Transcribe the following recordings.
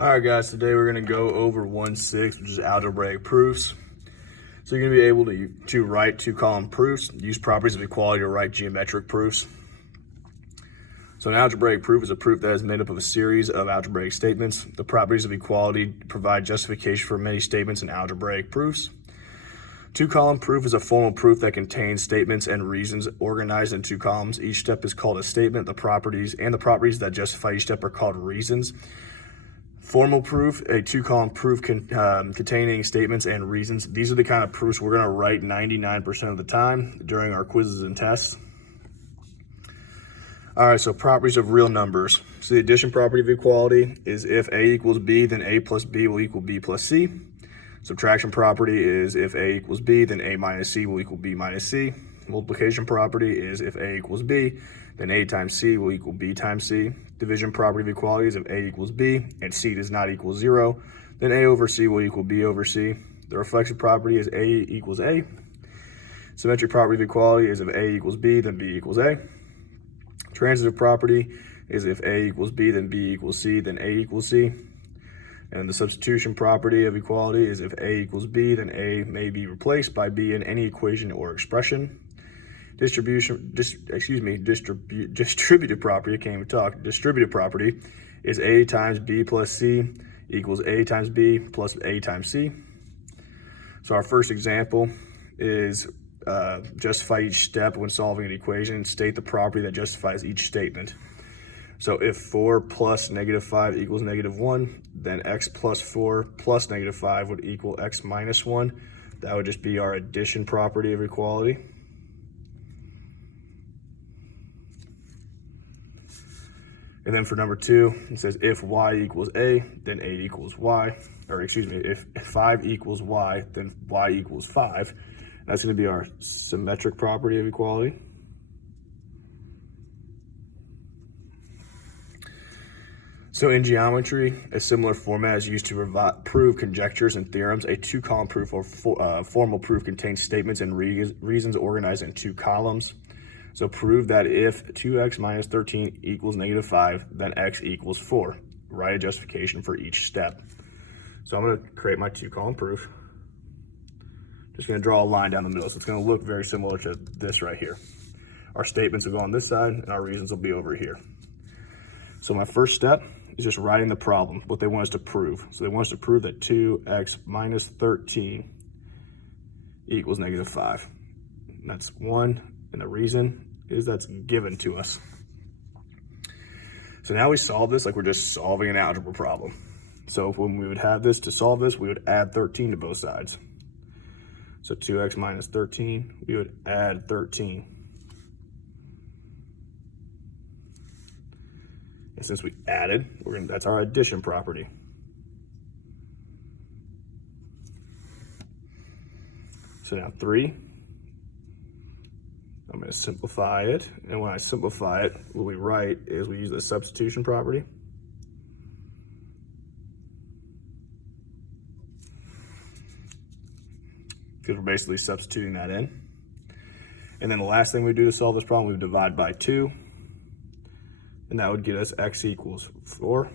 All right, guys, today we're going to go over 1/6, which is algebraic proofs. So you're going to be able to write two-column proofs, use properties of equality to write geometric proofs. So an algebraic proof is a proof that is made up of a series of algebraic statements. The properties of equality provide justification for many statements in algebraic proofs. Two-column proof is a formal proof that contains statements and reasons organized in two columns. Each step is called a statement. The properties that justify each step are called reasons. Formal proof, a two-column proof containing statements and reasons. These are the kind of proofs we're going to write 99% of the time during our quizzes and tests. All right, so properties of real numbers. So the addition property of equality is if A equals B, then A plus B will equal B plus C. Subtraction property is if A equals B, then A minus C will equal B minus C. Multiplication property is if A equals B, then A times C will equal B times C. Division property of equality is if A equals B and C does not equal 0, then A over C will equal B over C. The reflexive property is A equals A. Symmetric property of equality is if A equals B, then B equals A. Transitive property is if A equals B, then B equals C, then A equals C. And the substitution property of equality is if A equals B, then A may be replaced by B in any equation or expression. Distributive property, I can't even talk. Distributive property is A times B plus C equals A times B plus A times C. So our first example is justify each step when solving an equation. State the property that justifies each statement. So if 4 plus negative 5 equals negative 1, then x plus 4 plus negative 5 would equal x minus 1. That would just be our addition property of equality. And then for number 2, it says if y equals a, then 8 equals y. Or excuse me, if 5 equals y, then y equals 5. That's going to be our symmetric property of equality. So in geometry, a similar format is used to prove conjectures and theorems. A two-column proof or formal proof contains statements and reasons organized in two columns. So prove that if 2x minus 13 equals negative 5, then x equals 4. Write a justification for each step. So I'm going to create my two-column proof. Just going to draw a line down the middle. So it's going to look very similar to this right here. Our statements will go on this side, and our reasons will be over here. So my first step is just writing the problem, what they want us to prove. So they want us to prove that 2x minus 13 equals negative 5. And that's 1. And the reason is that's given to us. So now we solve this like we're just solving an algebra problem. So when we would have this, to solve this, we would add 13 to both sides. So 2x minus 13, we would add 13. And since we added, that's our addition property. So now 3. I'm going to simplify it, and when I simplify it, what we write is we use the substitution property. Because we're basically substituting that in. And then the last thing we do to solve this problem, we divide by 2, and that would get us x equals 4,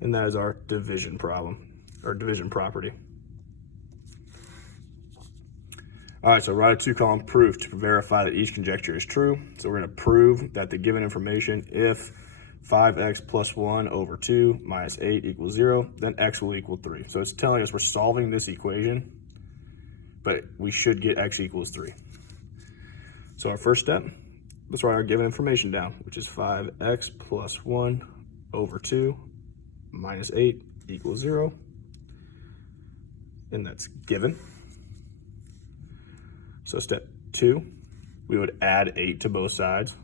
and that is our division problem, or division property. All right, so write a two-column proof to verify that each conjecture is true. So we're going to prove that the given information, if 5x plus 1 over 2 minus 8 equals 0, then x will equal 3. So it's telling us we're solving this equation, but we should get x equals 3. So our first step, let's write our given information down, which is 5x plus 1 over 2 minus 8 equals 0, and that's given. So step 2, we would add 8 to both sides.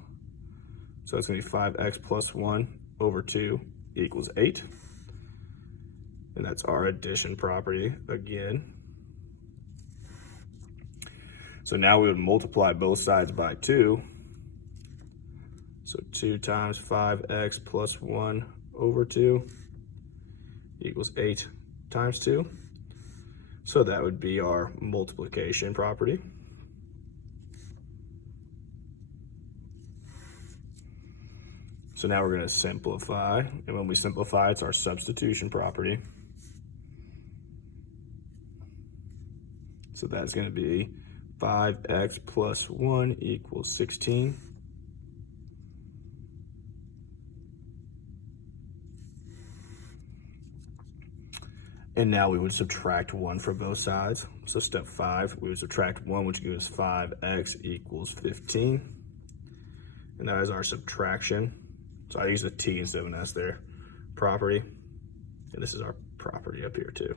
So it's going to be 5x plus 1 over 2 equals 8. And that's our addition property again. So now we would multiply both sides by 2. So 2 times 5x plus 1 over 2 equals 8 times 2. So that would be our multiplication property. So now we're going to simplify, and when we simplify, it's our substitution property. So that's going to be 5x plus 1 equals 16. And now we would subtract 1 from both sides. So step 5, we would subtract 1, which gives 5x equals 15. And that is our subtraction. So I use a t instead of an s there. Property. And this is our property up here too.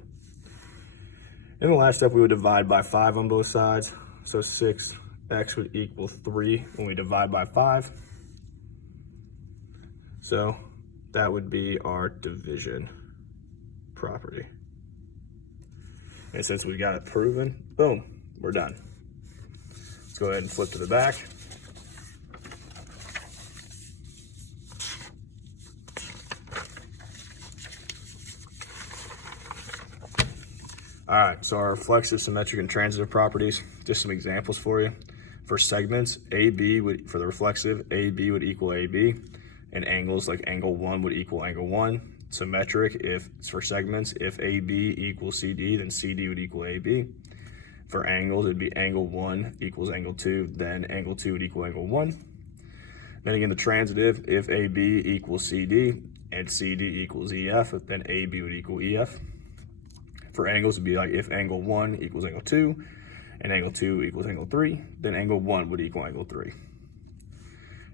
In the last step, we would divide by 5 on both sides. So 6x would equal 3 when we divide by 5. So that would be our division property. And since we got it proven, boom, we're done. Let's go ahead and flip to the back. All right, so our reflexive, symmetric, and transitive properties, just some examples for you. For segments, AB would, for the reflexive, AB would equal AB, and angles like angle 1 would equal angle 1. Symmetric, if it's for segments, if AB equals CD, then CD would equal AB. For angles, it'd be angle 1 equals angle 2, then angle 2 would equal angle 1. Then again, the transitive, if AB equals CD and CD equals EF, then AB would equal EF. For angles, it'd be like if angle 1 equals angle 2 and angle 2 equals angle 3, then angle 1 would equal angle 3.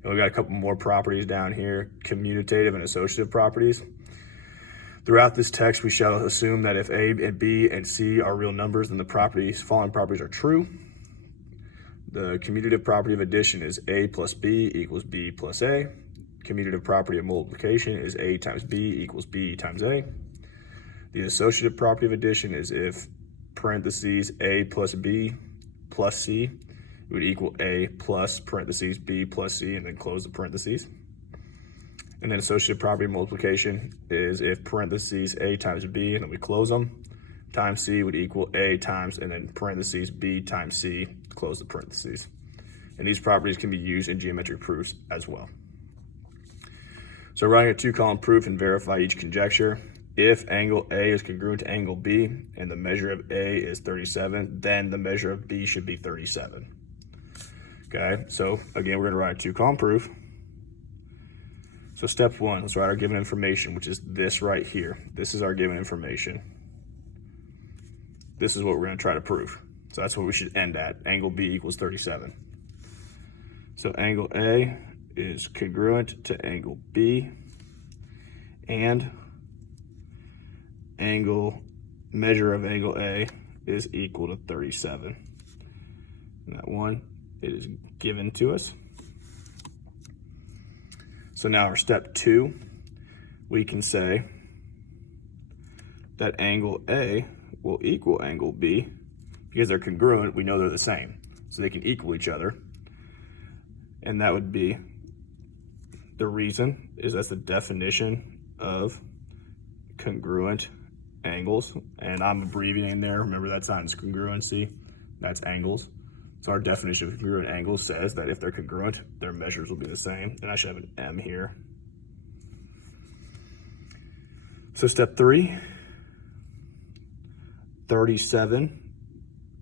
And we got a couple more properties down here, commutative and associative properties. Throughout this text, we shall assume that if A and B and C are real numbers, then the following properties are true. The commutative property of addition is A plus B equals B plus A. Commutative property of multiplication is A times B equals B times A. The associative property of addition is if parentheses A plus B plus C would equal A plus parentheses B plus C and then close the parentheses. And then associative property of multiplication is if parentheses A times B and then we close them, times C would equal A times and then parentheses B times C, close the parentheses. And these properties can be used in geometric proofs as well. So writing a two-column proof and verify each conjecture. If angle A is congruent to angle B and the measure of A is 37, then the measure of B should be 37. Okay, so again, we're gonna write a two-column proof. So step 1, let's write our given information, which is this right here. This is our given information. This is what we're gonna try to prove. So that's what we should end at, angle B equals 37. So angle A is congruent to angle B, and measure of angle A is equal to 37. And that one, it is given to us. So now our step 2, we can say that angle A will equal angle B because they're congruent, we know they're the same. So they can equal each other. And that would be, the reason is that's the definition of congruent angles, and I'm abbreviating there. Remember, that's not congruency, that's angles. So our definition of congruent angles says that if they're congruent, their measures will be the same. And I should have an M here. So step 3, 37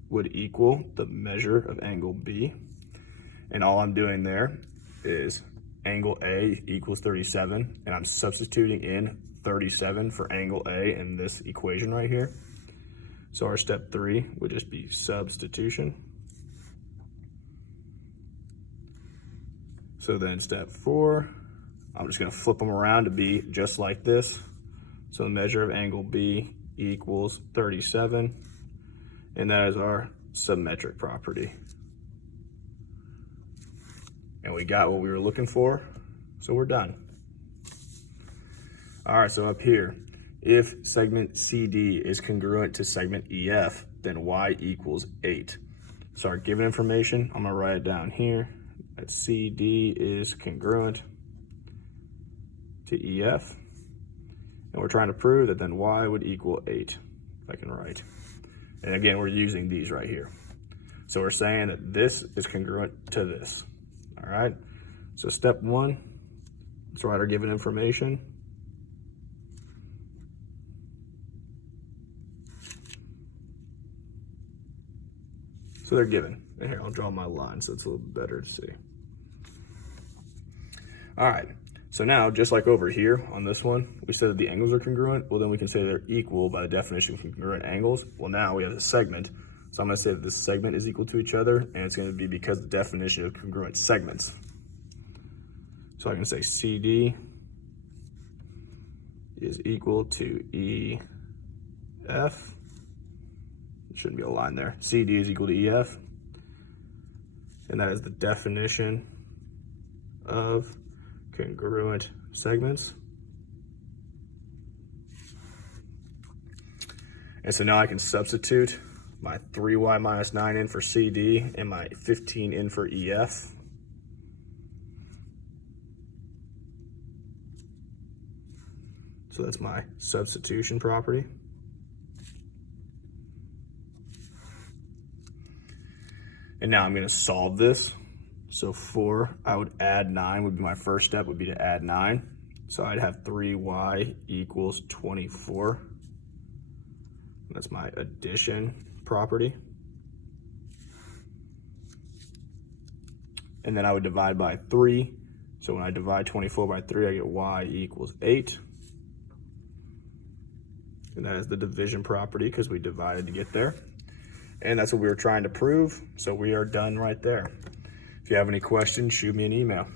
would equal the measure of angle B. And all I'm doing there is angle A equals 37, and I'm substituting in 37 for angle A in this equation right here. So our step 3 would just be substitution. So then step 4, I'm just gonna flip them around to be just like this. So the measure of angle B equals 37, and that is our symmetric property. And we got what we were looking for, so we're done. All right, so up here, if segment CD is congruent to segment EF, then Y equals 8. So our given information, I'm gonna write it down here, that CD is congruent to EF. And we're trying to prove that then Y would equal 8, if I can write. And again, we're using these right here. So we're saying that this is congruent to this, all right? So step 1, Let's write our given information. So they're given. And here, I'll draw my line so it's a little better to see. All right, so now, just like over here on this one, we said that the angles are congruent. Well, then we can say they're equal by the definition of congruent angles. Well, now we have a segment. So I'm gonna say that this segment is equal to each other, and it's gonna be because of the definition of congruent segments. So I can say CD is equal to EF. There shouldn't be a line there. CD is equal to EF. And that is the definition of congruent segments. And so now I can substitute my 3y minus 9 in for CD and my 15 in for EF. So that's my substitution property. And now I'm going to solve this. So I would add 9 would be my first step, would be to add 9. So I'd have 3y equals 24. That's my addition property. And then I would divide by 3. So when I divide 24 by 3, I get y equals 8. And that is the division property because we divided to get there. And that's what we were trying to prove. So we are done right there. If you have any questions, shoot me an email.